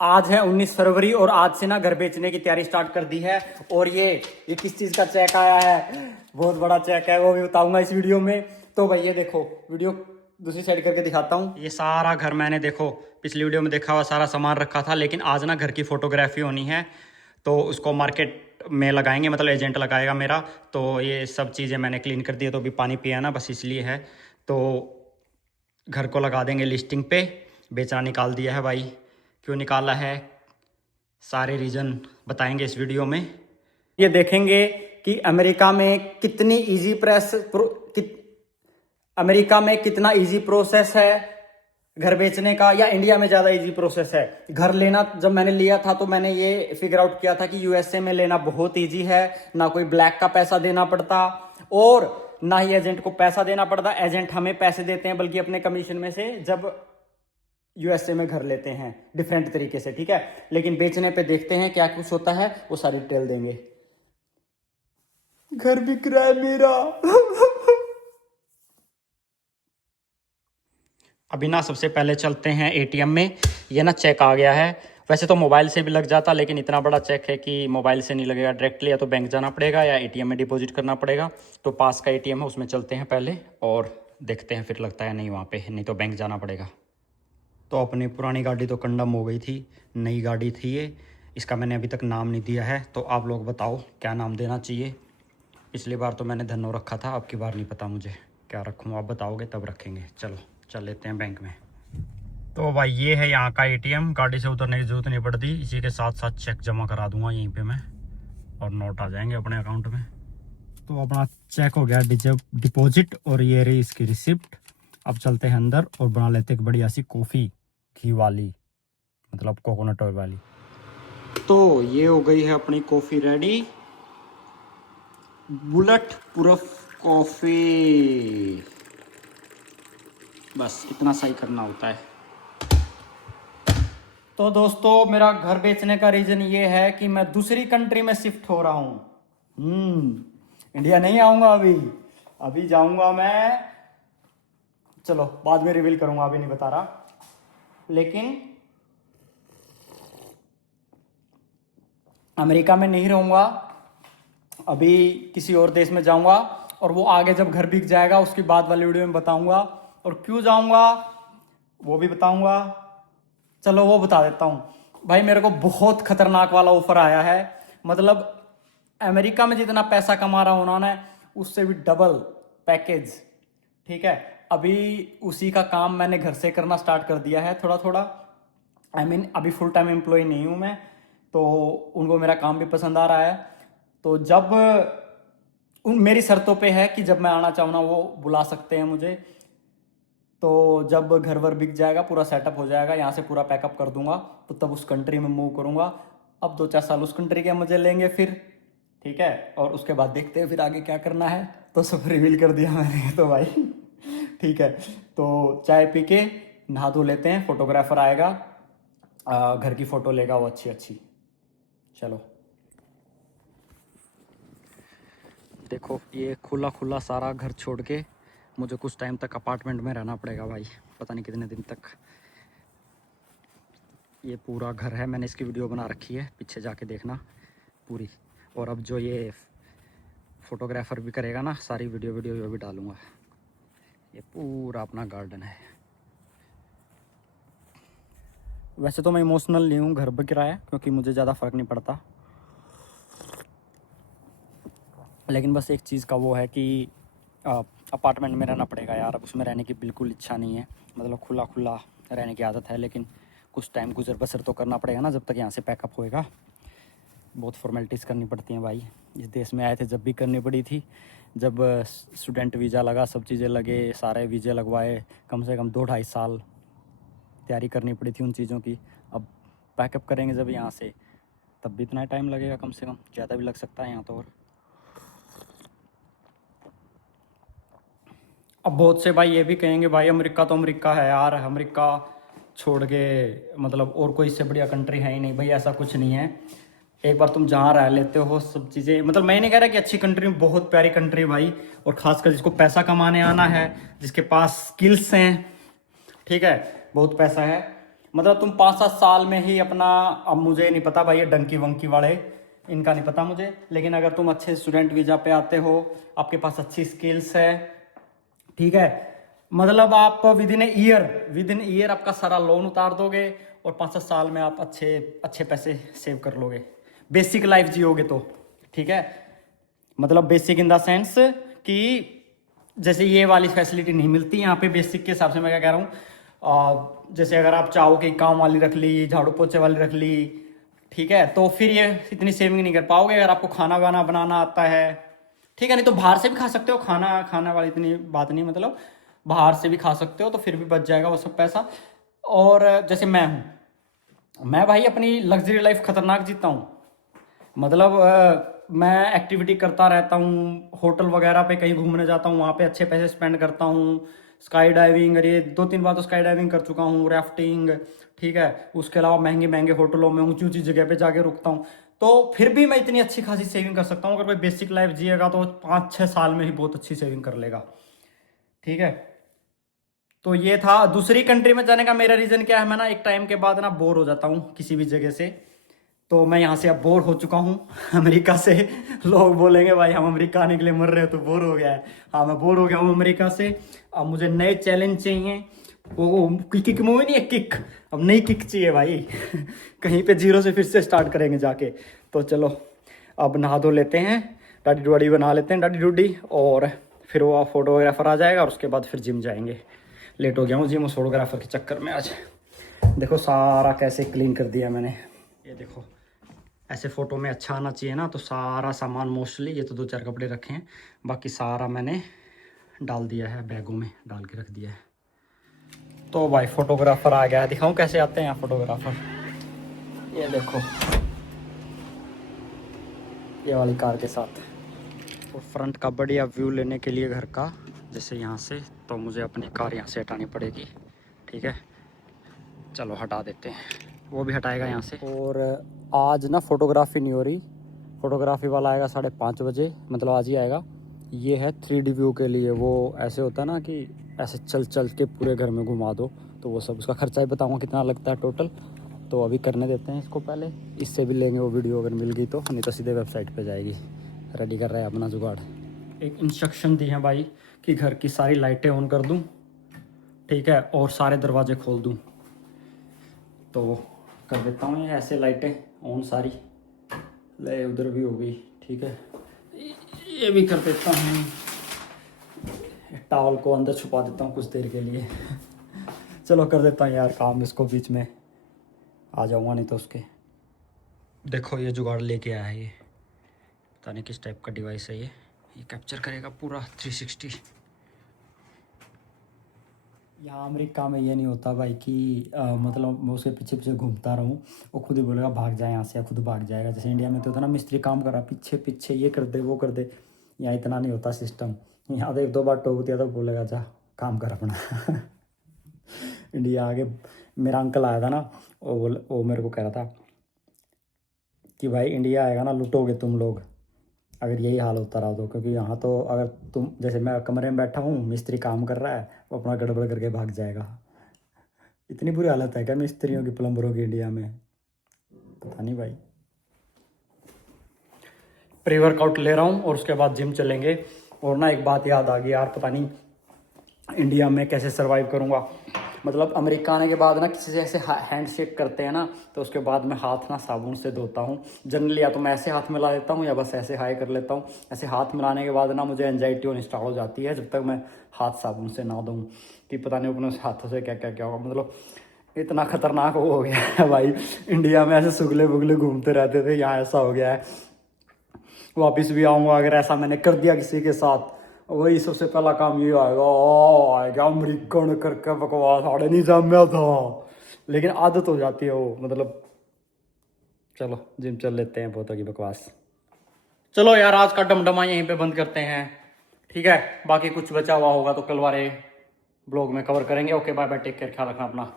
आज है 19 फरवरी और आज से ना घर बेचने की तैयारी स्टार्ट कर दी है। और ये किस चीज का चेक आया है, बहुत बड़ा चेक है, वो भी बताऊंगा इस वीडियो में। तो भाई ये देखो, वीडियो दूसरी साइड करके दिखाता हूँ। ये सारा घर मैंने देखो पिछली वीडियो में देखा हुआ सारा सामान रखा था, लेकिन आज ना घर की फोटोग्राफी होनी है तो उसको मार्केट में लगाएंगे, मतलब एजेंट लगाएगा मेरा। तो ये सब चीज़ें मैंने क्लीन कर दी है, तो अभी पानी पिया ना बस इसलिए है। तो घर को लगा देंगे लिस्टिंग पे, बेचना निकाल दिया है भाई। क्यों निकाला है सारे रीज़न बताएंगे इस वीडियो में। ये देखेंगे कि अमेरिका में कितनी इजी अमेरिका में कितना इजी प्रोसेस है घर बेचने का, या इंडिया में ज़्यादा इजी प्रोसेस है घर लेना। जब मैंने लिया था तो मैंने ये फिगर आउट किया था कि यूएसए में लेना बहुत इजी है, ना कोई ब्लैक का पैसा देना पड़ता और ना ही एजेंट को पैसा देना पड़ता। एजेंट हमें पैसे देते हैं बल्कि अपने कमीशन में से, जब यूएसए में घर लेते हैं डिफरेंट तरीके से, ठीक है। लेकिन बेचने पे देखते हैं क्या कुछ होता है, वो सारी डिटेल देंगे। घर बिक रहा है मेरा। अभी ना सबसे पहले चलते हैं एटीएम में। ये ना चेक आ गया है, वैसे तो मोबाइल से भी लग जाता, लेकिन इतना बड़ा चेक है कि मोबाइल से नहीं लगेगा डायरेक्टली, या तो बैंक जाना पड़ेगा या एटीएम में डिपॉजिट करना पड़ेगा। तो पास का एटीएम है उसमें चलते हैं पहले और देखते हैं फिर लगता है नहीं वहाँ पे, नहीं तो बैंक जाना पड़ेगा। तो अपनी पुरानी गाड़ी तो कंडम हो गई थी, नई गाड़ी थी ये, इसका मैंने अभी तक नाम नहीं दिया है। तो आप लोग बताओ क्या नाम देना चाहिए। पिछली बार तो मैंने धनो रखा था, अब की बार नहीं पता मुझे क्या रखूँ, आप बताओगे तब रखेंगे। चलो चल लेते हैं बैंक में। तो भाई ये है यहाँ का एटीएम, गाड़ी से उतरने की जरूरत नहीं पड़ती, इसी के साथ साथ चेक जमा करा दूंगा यहीं पे मैं और नोट आ जाएंगे अपने अकाउंट में। तो अपना चेक हो गया डिपॉजिट और ये रही इसकी रिसिप्ट। अब चलते हैं अंदर और बना लेते हैं एक बढ़िया सी कॉफ़ी, घी वाली, मतलब कोकोनट ऑयल वाली। तो ये हो गई है अपनी coffee ready, bullet proof coffee. बस इतना सही करना होता है। तो दोस्तों मेरा घर बेचने का रीज़न ये है कि मैं दूसरी कंट्री में शिफ्ट हो रहा हूँ। इंडिया नहीं आऊँगा अभी, अभी जाऊँगा मैं, चलो बाद में रिवील करूँगा, अभी नहीं बता रहा। लेकिन अमेरिका में नहीं रहूँगा, अभी किसी और देश में जाऊँगा और वो आगे जब घर बिक जाएगा उसकी बाद वाली वीडियो में बताऊँगा। और क्यों जाऊँगा वो भी बताऊँगा। चलो वो बता देता हूँ। भाई मेरे को बहुत खतरनाक वाला ऑफर आया है, मतलब अमेरिका में जितना पैसा कमा रहा हूँ उन्होंने उससे भी डबल पैकेज, ठीक है। अभी उसी का काम मैंने घर से करना स्टार्ट कर दिया है थोड़ा थोड़ा। अभी फुल टाइम एम्प्लॉय नहीं हूँ मैं, तो उनको मेरा काम भी पसंद आ रहा है। तो जब मेरी शर्तों पे है कि जब मैं आना चाहूँ ना वो बुला सकते हैं मुझे। तो जब घर वर बिक जाएगा, पूरा सेटअप हो जाएगा, यहाँ से पूरा पैकअप कर दूंगा, तो तब उस कंट्री में मूव करूँगा। अब 2-4 साल उस कंट्री के मजे लेंगे फिर, ठीक है। और उसके बाद देखते हैं फिर आगे क्या करना है। तो सब रिवील कर दिया मैंने तो भाई। ठीक है, तो चाय पी के नहा धो लेते हैं, फोटोग्राफर आएगा, घर की फ़ोटो लेगा वो अच्छी अच्छी। चलो देखो ये खुला खुला सारा घर छोड़ के मुझे कुछ टाइम तक अपार्टमेंट में रहना पड़ेगा भाई, पता नहीं कितने दिन तक। ये पूरा घर है, मैंने इसकी वीडियो बना रखी है, पीछे जाके देखना पूरी। और अब जो ये फोटोग्राफर भी करेगा ना, सारी वीडियो भी डालूंगा। ये पूरा अपना गार्डन है। वैसे तो मैं इमोशनल नहीं हूँ घर पर किराया, क्योंकि मुझे ज़्यादा फ़र्क नहीं पड़ता, लेकिन बस एक चीज़ का वो है कि अपार्टमेंट में रहना पड़ेगा यार। अब उसमें रहने की बिल्कुल इच्छा नहीं है, मतलब खुला खुला रहने की आदत है, लेकिन कुछ टाइम गुजर बसर तो करना पड़ेगा ना, जब तक यहाँ से पैकअप होएगा। बहुत फॉर्मेलिटीज़ करनी पड़ती हैं भाई, इस देश में आए थे जब भी करनी पड़ी थी। जब स्टूडेंट वीज़ा लगा, सब चीज़ें लगे, सारे वीज़े लगवाए, कम से कम 2-2.5 साल तैयारी करनी पड़ी थी उन चीज़ों की। अब पैकअप करेंगे जब यहाँ से, तब भी इतना टाइम लगेगा, कम से कम ज़्यादा भी लग सकता है यहाँ तो। और अब बहुत से भाई ये भी कहेंगे भाई अमेरिका तो अमेरिका है यार, अमेरिका छोड़ के मतलब और कोई इससे बढ़िया कंट्री है ही नहीं। भाई ऐसा कुछ नहीं है, एक बार तुम जहाँ रह लेते हो सब चीज़ें, मतलब मैं नहीं कह रहा कि अच्छी कंट्री, बहुत प्यारी कंट्री भाई। और ख़ासकर जिसको पैसा कमाने आना है, जिसके पास स्किल्स हैं, ठीक है, बहुत पैसा है। मतलब तुम 5-7 साल में ही अपना, अब मुझे नहीं पता भाई ये डंकी वंकी वाले, इनका नहीं पता मुझे, लेकिन अगर तुम अच्छे स्टूडेंट वीज़ा पे आते हो, आपके पास अच्छी स्किल्स है, ठीक है, मतलब आप विद इन ईयर आपका सारा लोन उतार दोगे और 5-7 साल में आप अच्छे अच्छे पैसे सेव कर लोगे, बेसिक लाइफ जियोगे तो, ठीक है। मतलब बेसिक इन द सेंस कि जैसे ये वाली फैसिलिटी नहीं मिलती यहाँ पे, बेसिक के हिसाब से मैं क्या कह रहा हूँ, जैसे अगर आप चाहो कि काम वाली रख ली, झाड़ू पोछे वाली रख ली, ठीक है, तो फिर ये इतनी सेविंग नहीं कर पाओगे। अगर आपको खाना वाना बनाना आता है, ठीक है, नहीं तो बाहर से भी खा सकते हो, खाना खाना वाली इतनी बात नहीं, मतलब बाहर से भी खा सकते हो तो फिर भी बच जाएगा वो सब पैसा। और जैसे मैं भाई अपनी लग्जरी लाइफ खतरनाक जीता हूँ, मतलब मैं एक्टिविटी करता रहता हूँ, होटल वगैरह पे कहीं घूमने जाता हूँ, वहाँ पे अच्छे पैसे स्पेंड करता हूँ, स्काई डाइविंग, अरे 2-3 बार तो स्काई डाइविंग कर चुका हूँ, राफ्टिंग, ठीक है, उसके अलावा महंगे महंगे होटलों में ऊंची ऊंची जगह पे जाके रुकता हूँ, तो फिर भी मैं इतनी अच्छी खासी सेविंग कर सकता हूँ। अगर कोई बेसिक लाइफ जिएगा तो 5-6 साल में ही बहुत अच्छी सेविंग कर लेगा, ठीक है। तो ये था दूसरी कंट्री में जाने का मेरा रीज़न। क्या है, मैं ना एक टाइम के बाद ना बोर हो जाता हूँ किसी भी जगह से, तो मैं यहाँ से अब बोर हो चुका हूँ अमेरिका से। लोग बोलेंगे भाई हम अमेरिका आने के लिए मर रहे हो तो बोर हो गया है। हाँ, मैं बोर हो गया हूँ अमेरिका से, अब मुझे नए चैलेंज चाहिए। वो किक मूवी नहीं है, किक, अब नई किक चाहिए भाई कहीं पे जीरो से फिर से स्टार्ट करेंगे जाके। तो चलो अब नहा धो लेते हैं, डाडी डूडी बना लेते हैं, डाडी डूडी, और फिर वो फोटोग्राफर आ जाएगा और उसके बाद फिर जिम जाएंगे। लेट हो गया हूँ जिम उस फोटोग्राफर के चक्कर में आज। देखो सारा कैसे क्लीन कर दिया मैंने, ये देखो, ऐसे फ़ोटो में अच्छा आना चाहिए ना, तो सारा सामान मोस्टली, ये तो 2-4 कपड़े रखे हैं, बाकी सारा मैंने डाल दिया है, बैगों में डाल के रख दिया है। तो भाई फोटोग्राफर आ गया है, दिखाऊं कैसे आते हैं यहाँ फोटोग्राफर। ये देखो, ये वाली कार के साथ। और फ्रंट का बढ़िया व्यू लेने के लिए घर का, जैसे यहाँ से, तो मुझे अपनी कार यहाँ से हटानी पड़ेगी, ठीक है। चलो हटा देते हैं, वो भी हटाएगा यहाँ से। और आज ना फोटोग्राफी नहीं हो रही, फोटोग्राफी वाला आएगा 5:30 बजे, मतलब आज ही आएगा। ये है 3D व्यू के लिए, वो ऐसे होता है ना कि ऐसे चल चल के पूरे घर में घुमा दो, तो वो सब उसका खर्चा ही बताऊँगा कितना लगता है टोटल। तो अभी करने देते हैं इसको पहले, इससे भी लेंगे वो वीडियो अगर मिल गई तो, नहीं तो सीधे वेबसाइट पे जाएगी। रेडी कर रहे हैं अपना जुगाड़। एक इंस्ट्रक्शन दी है भाई कि घर की सारी लाइटें ऑन कर दूँ, ठीक है, और सारे दरवाजे खोल दूँ। तो कर देता हूँ ये ऐसे लाइटें ऑन सारी, ले उधर भी हो गई, ठीक है, ये भी कर देता हूँ। टॉवल को अंदर छुपा देता हूँ कुछ देर के लिए चलो कर देता हूँ यार काम, इसको बीच में आ जाऊँगा नहीं तो उसके। देखो ये जुगाड़ लेके आया है, ये पता नहीं किस टाइप का डिवाइस है, ये कैप्चर करेगा पूरा 360। यहाँ अमेरिका में ये नहीं होता भाई कि मतलब मैं उसके पीछे पीछे घूमता रहूँ, वो खुद ही बोलेगा भाग जाए यहाँ से, या खुद भाग जाएगा। जैसे इंडिया में तो होता ना, मिस्त्री काम कर रहा पीछे पीछे, ये कर दे वो कर दे, यहाँ इतना नहीं होता सिस्टम। यहाँ तो 1-2 बार टोक दिया तो बोलेगा जा काम कर अपना इंडिया आगे मेरा अंकल आया था ना, वो मेरे को कह रहा था कि भाई इंडिया आएगा ना लुटोगे तुम लोग अगर यही हाल होता रहा तो, क्योंकि यहाँ तो अगर तुम, जैसे मैं कमरे में बैठा हूँ, मिस्त्री काम कर रहा है, वो अपना गड़बड़ करके भाग जाएगा। इतनी बुरी हालत है क्या मिस्त्रियों की, प्लम्बरों की इंडिया में, पता नहीं भाई। प्री वर्कआउट ले रहा हूँ और उसके बाद जिम चलेंगे। और ना एक बात याद आ गई यार, पता नहीं इंडिया में कैसे सरवाइव करूँगा। मतलब अमेरिका आने के बाद ना किसी से ऐसे हैंड शेक करते हैं ना, तो उसके बाद मैं हाथ ना साबुन से धोता हूँ जनरली, या तो मैं ऐसे हाथ मिला लेता हूँ या बस ऐसे हाई कर लेता हूँ। ऐसे हाथ मिलाने के बाद ना मुझे एंजाइटी होनी स्टार्ट हो जाती है जब तक मैं हाथ साबुन से ना धोऊँ, कि पता नहीं अपने हाथों से क्या क्या क्या होगा। मतलब इतना खतरनाक हो गया है भाई, इंडिया में ऐसे सुगले बुगले घूमते रहते थे, यहाँ ऐसा हो गया है। वापस भी आऊँगा अगर ऐसा मैंने कर दिया किसी के साथ, वही सबसे पहला काम ये आएगा अमेरिकन करके बकवास, आड़े नहीं जमया था, लेकिन आदत हो जाती है वो। मतलब चलो जिम चल लेते हैं, बहुत होगी बकवास। चलो यार आज का डमडमा यहीं पे बंद करते हैं, ठीक है। बाकी कुछ बचा हुआ होगा तो कल वाले ब्लॉग में कवर करेंगे। Okay bye bye, take care, ख्याल रखना अपना।